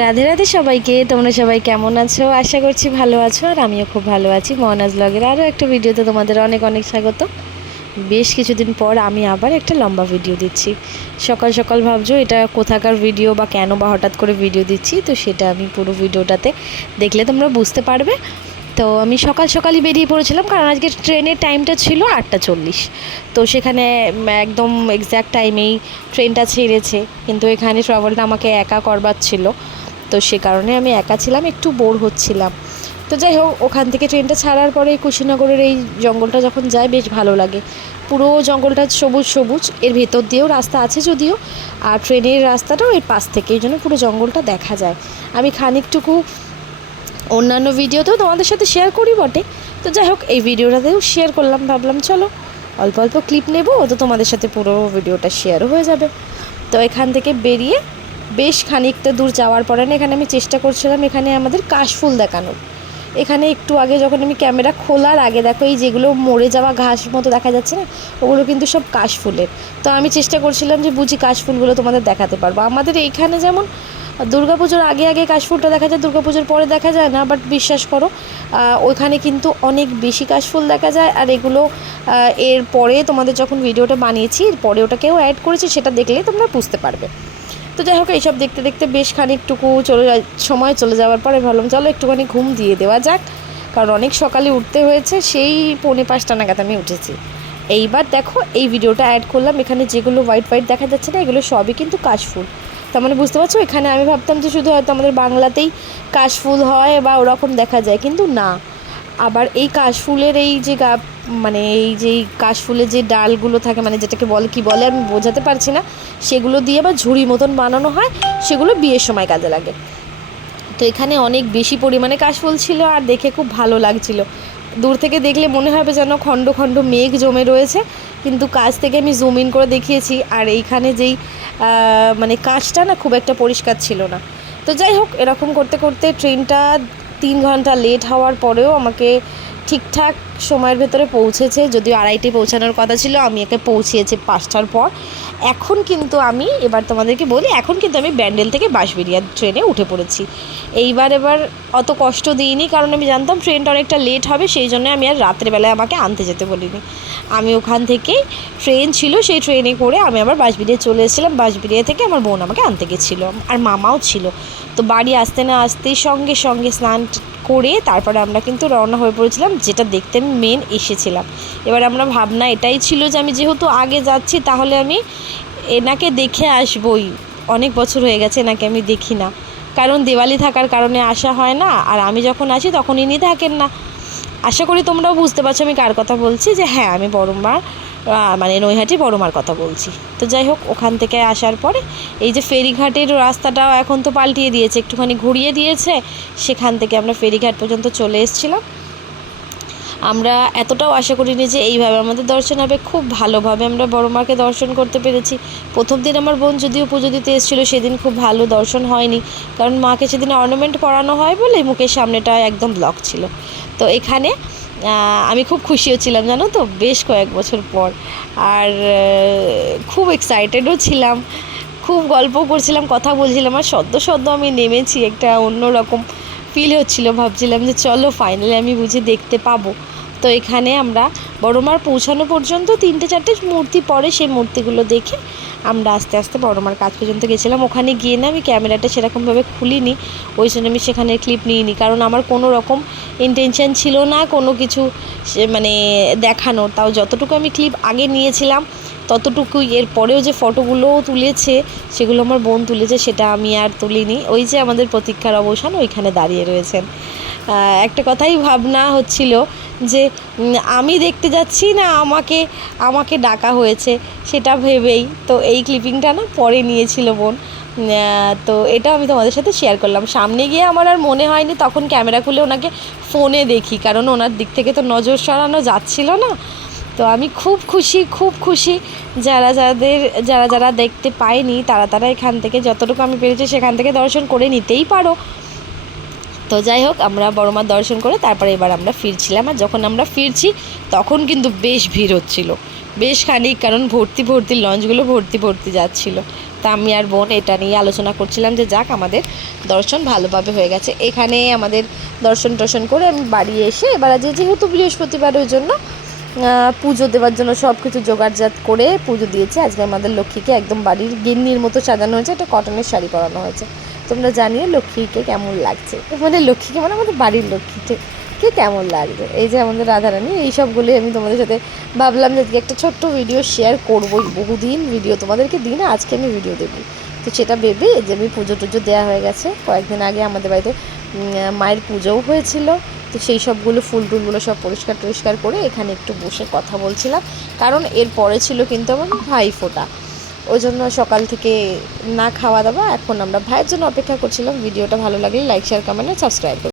রাধে রাধে সবাইকে। তোমরা সবাই কেমন আছো? আশা করছি ভালো আছো, আর আমিও খুব ভালো আছি। মহানাজ ব্লগের আরও একটা ভিডিওতে তোমাদের অনেক অনেক স্বাগত। বেশ কিছুদিন পর আমি আবার একটা লম্বা ভিডিও দিচ্ছি। সকাল সকাল ভাবছো এটা কোথাকার ভিডিও বা কেন বা হঠাৎ করে ভিডিও দিচ্ছি, তো সেটা আমি পুরো ভিডিওটাতে দেখলে তোমরা বুঝতে পারবে। তো আমি সকাল সকালই বেরিয়ে পড়েছিলাম, কারণ আজকে ট্রেনের টাইমটা ছিল 8:40। তো সেখানে একদম এক্স্যাক্ট টাইমেই ট্রেনটা ছেড়েছে, কিন্তু এখানে ট্রাভেলটা আমাকে একা করবার ছিল। তো সে কারণে আমি একা ছিলাম, একটু বোর হচ্ছিলাম। তো যাই হোক, ওখান থেকে ট্রেনটা ছাড়ার পরে কুশিনগরের এই জঙ্গলটা যখন যায় বেশ ভালো লাগে। পুরো জঙ্গলটা সবুজ সবুজ, এর ভেতর দিয়েও রাস্তা আছে যদিও, আর ট্রেনের রাস্তাটাও এর পাশ থেকে, এই জন্য পুরো জঙ্গলটা দেখা যায়। আমি খানিকটুকু অন্যান্য ভিডিওতেও তোমাদের সাথে শেয়ার করি বটে। তো যাই হোক, এই ভিডিওটাতেও শেয়ার করলাম, ভাবলাম চলো অল্প অল্প ক্লিপ নেব, তো তোমাদের সাথে পুরো ভিডিওটা শেয়ারও হয়ে যাবে। তো এখান থেকে বেরিয়ে বেশ খানিকটা দূর যাওয়ার পরে না, এখানে আমি চেষ্টা করছিলাম এখানে আমাদের কাশফুল দেখানোর। এখানে একটু আগে যখন আমি ক্যামেরা খোলার আগে দেখো, এই যেগুলো মরে যাওয়া ঘাস মতো দেখা যাচ্ছে না, ওগুলো কিন্তু সব কাশফুলের। তো আমি চেষ্টা করছিলাম যে বুঝি কাশফুলগুলো তোমাদের দেখাতে পারবো। আমাদের এইখানে যেমন দুর্গাপুজোর আগে আগে কাশফুলটা দেখা যায়, দুর্গাপুজোর পরে দেখা যায় না, বাট বিশ্বাস করো ওইখানে কিন্তু অনেক বেশি কাশফুল দেখা যায়। আর এগুলো এর পরে তোমাদের যখন ভিডিওটা বানিয়েছি, এর পরে ওটাকেও অ্যাড করেছি, সেটা দেখলে তোমরা বুঝতে পারবে। তো যাই হোক, এইসব দেখতে দেখতে বেশ খানিকটুকু সময় চলে যাওয়ার পরে ভাবলাম চলো একটুখানি ঘুম দিয়ে দেওয়া যাক, কারণ অনেক সকালে উঠতে হয়েছে। সেই 4:45 নাগাদ আমি উঠেছি। এইবার দেখো এই ভিডিওটা অ্যাড করলাম, এখানে যেগুলো হোয়াইট হোয়াইট দেখা যাচ্ছে না, এগুলো সবই কিন্তু কাশফুল। তার মানে বুঝতে পারছো, এখানে আমি ভাবতাম যে শুধু হয়তো আমাদের বাংলাতেই কাশফুল হয় বা ওরকম দেখা যায়, কিন্তু না। আবার এই কাশফুলের এই যে মানে এই যে কাশফুলের যে ডালগুলো থাকে, মানে যেটাকে বলে কি বলে আমি বোঝাতে পারছি না, সেগুলো দিয়ে বা ঝুড়ি মতন বানানো হয়, সেগুলো বিয়ের সময় কাজে লাগে। তো এখানে অনেক বেশি পরিমাণে কাশফুল ছিল, আর দেখে খুব ভালো লাগছিল। দূর থেকে দেখলে মনে হবে যেন খণ্ড খণ্ড মেঘ জমে রয়েছে, কিন্তু কাছ থেকে আমি জুম ইন করে দেখিয়েছি, আর এইখানে যেই মানে কাশটা না খুব একটা পরিষ্কার ছিল না। তো যাই হোক, এরকম করতে করতে ট্রেনটা 3 ঘন্টা লেট হওয়ার পরেও আমাকে ঠিকঠাক সময়ের ভেতরে পৌঁছেছে, যদিও 2:30টায় পৌঁছানোর কথা ছিল, আমি একে পৌঁছিয়েছি 5টার পর। এখন কিন্তু আমি এবার তোমাদেরকে বলি, এখন কিন্তু আমি ব্যান্ডেল থেকে বাঁশবেড়িয়া ট্রেনে উঠে পড়েছি। এবার অত কষ্ট দিইনি, কারণ আমি জানতাম ট্রেনটা অনেকটা লেট হবে, সেই জন্য আমি আর রাত্রেবেলায় আমাকে আনতে যেতে বলিনি। আমি ওখান থেকেই ট্রেন ছিল, সেই ট্রেনে করে আমি আবার বাঁশবেড়িয়া চলে এসেছিলাম। বাঁশবেড়িয়া থেকে আমার বোন আমাকে আনতে গেছিলো, আর মামাও ছিল। তো বাড়ি আসতে না আসতেই সঙ্গে সঙ্গে স্নান করে তারপরে আমরা কিন্তু রওনা হয়ে পড়েছিলাম, যেটা দেখতে আমি মেন এসেছিলাম। এবার আমরা ভাবনা এটাই ছিল যে আমি যেহেতু আগে যাচ্ছি, তাহলে আমি এনাকে দেখে আসবই। অনেক বছর হয়ে গেছে এনাকে আমি দেখি না, কারণ দিওয়ালি থাকার কারণে আসা হয় না, আর আমি যখন আসি তখন ইনি থাকেন না। আশা করি তোমরাও বুঝতে পারছো আমি কার কথা বলছি, যে হ্যাঁ আমি বড়মার মানে নৈহাটি বড়মার কথা বলছি। তো যাই হোক, ওখান থেকে আসার পরে এই যে ফেরিঘাটের রাস্তাটাও এখন তো পাল্টিয়ে দিয়েছে, একটুখানি ঘুরিয়ে দিয়েছে। সেখান থেকে আমরা ফেরিঘাট পর্যন্ত চলে এসেছিলাম। আমরা এতটাও আশা করিনি যে এইভাবে আমাদের দর্শন হবে। খুব ভালোভাবে আমরা বড়মাকে দর্শন করতে পেরেছি। প্রথম দিন আমার বোন যদিও পুজো দিতে এসেছিলো, সেদিন খুব ভালো দর্শন হয়নি, কারণ মাকে সেদিন অর্নামেন্ট পরানো হয় বলে মুখের সামনেটা একদম ব্লক ছিল। তো এখানে আমি খুব খুশিও ছিলাম, জানো তো, বেশ কয়েক বছর পর। আর খুব এক্সাইটেডও ছিলাম, খুব গল্প করছিলাম, কথা বলছিলাম, আর সদ্য সদ্য আমি নেমেছি, একটা অন্যরকম ফিল হচ্ছিলো। ভাবছিলাম যে চলো ফাইনালি আমি বুঝি দেখতে পাবো। তো এখানে আমরা বড়মার পৌঁছানো পর্যন্ত 3-4টে মূর্তি পরে, সেই মূর্তিগুলো দেখে আমরা আস্তে আস্তে বড়মার কাছ পর্যন্ত গেছিলাম। ওখানে গিয়ে না আমি ক্যামেরাটা সেরকমভাবে খুলিনি, ওই জন্য আমি সেখানে ক্লিপ নিইনি, কারণ আমার কোনো রকম ইন্টেনশন ছিল না কোনো কিছু মানে দেখানোর। তাও যতটুকু আমি ক্লিপ আগে নিয়েছিলাম ততটুকুই। এর পরেও যে ফটোগুলোও তুলেছে, সেগুলো আমার বোন তুলেছে, সেটা আমি আর তুলিনি। ওই যে আমাদের প্রতীক্ষার অবসান, ওইখানে দাঁড়িয়ে রয়েছেন। একটা কথাই ভাবনা হচ্ছিল যে আমি দেখতে যাচ্ছি না আমাকে ডাকা হয়েছে, সেটা ভেবেই তো এই ক্লিপিংটা না পরে নিয়েছিল বোন। তো এটা আমি তোমাদের সাথে শেয়ার করলাম। সামনে গিয়ে আমার আর মনে হয়নি তখন ক্যামেরা খুলে ওনাকে ফোনে দেখি, কারণ ওনার দিক থেকে তো নজর সরানো যাচ্ছিল না। তো আমি খুব খুশি। যারা দেখতে পায়নি তারা এখান থেকে যতটুকু আমি পেরেছি সেখান থেকে দর্শন করে নিতেই পারো। তো যাই হোক, আমরা বড় মার দর্শন করে তারপরে এবার আমরা ফিরছিলাম। আর যখন আমরা ফিরছি তখন কিন্তু বেশ ভিড় হচ্ছিল, বেশ খানিক, কারণ ভর্তি ভর্তি লঞ্চগুলো ভর্তি ভর্তি যাচ্ছিল। তা আমি আর বোন এটা নিয়ে আলোচনা করছিলাম যে যাক, আমাদের দর্শন ভালোভাবে হয়ে গেছে। এখানে আমাদের দর্শন করে আমি বাড়ি এসে এবার যেহেতু বৃহস্পতিবার, ওই জন্য পুজো দেওয়ার জন্য সব কিছু জোগাড়জাত করে পুজো দিয়েছি। আজকে আমাদের লক্ষ্মীকে একদম বাড়ির গিন্নির মতো সাজানো হয়েছে, একটা কটনের শাড়ি পরানো হয়েছে। তোমরা জানিয়ে লক্ষ্মীকে কেমন লাগছে, মানে লক্ষ্মীকে মানে আমাদের বাড়ির লক্ষ্মীকে কে কেমন লাগছে। এই যে আমাদের রাধারানী, এই সবগুলোই আমি তোমাদের সাথে ভাবলাম যে আজকে একটা ছোট্ট ভিডিও শেয়ার করবোই। বহুদিন ভিডিও তোমাদেরকে দিই না, আজকে আমি ভিডিও দেবো। তো সেটা ভেবে যে আমি পুজো টুজো দেওয়া হয়ে গেছে। কয়েকদিন আগে আমাদের বাড়িতে মায়ের পুজোও হয়েছিল। তো সেই সবগুলো ফুল টুলগুলো সব পরিষ্কার করে এখানে একটু বসে কথা বলছিলাম, কারণ এর পরে ছিল কিন্তু আমার ভাইফোঁটা। ওই জন্য সকাল থেকে না খাওয়া দাওয়া, এখন আমরা ভাইয়ের জন্য অপেক্ষা করছিলাম। ভিডিওটা ভালো লাগলে লাইক, শেয়ার, কমেন্ট আর সাবস্ক্রাইব করুন।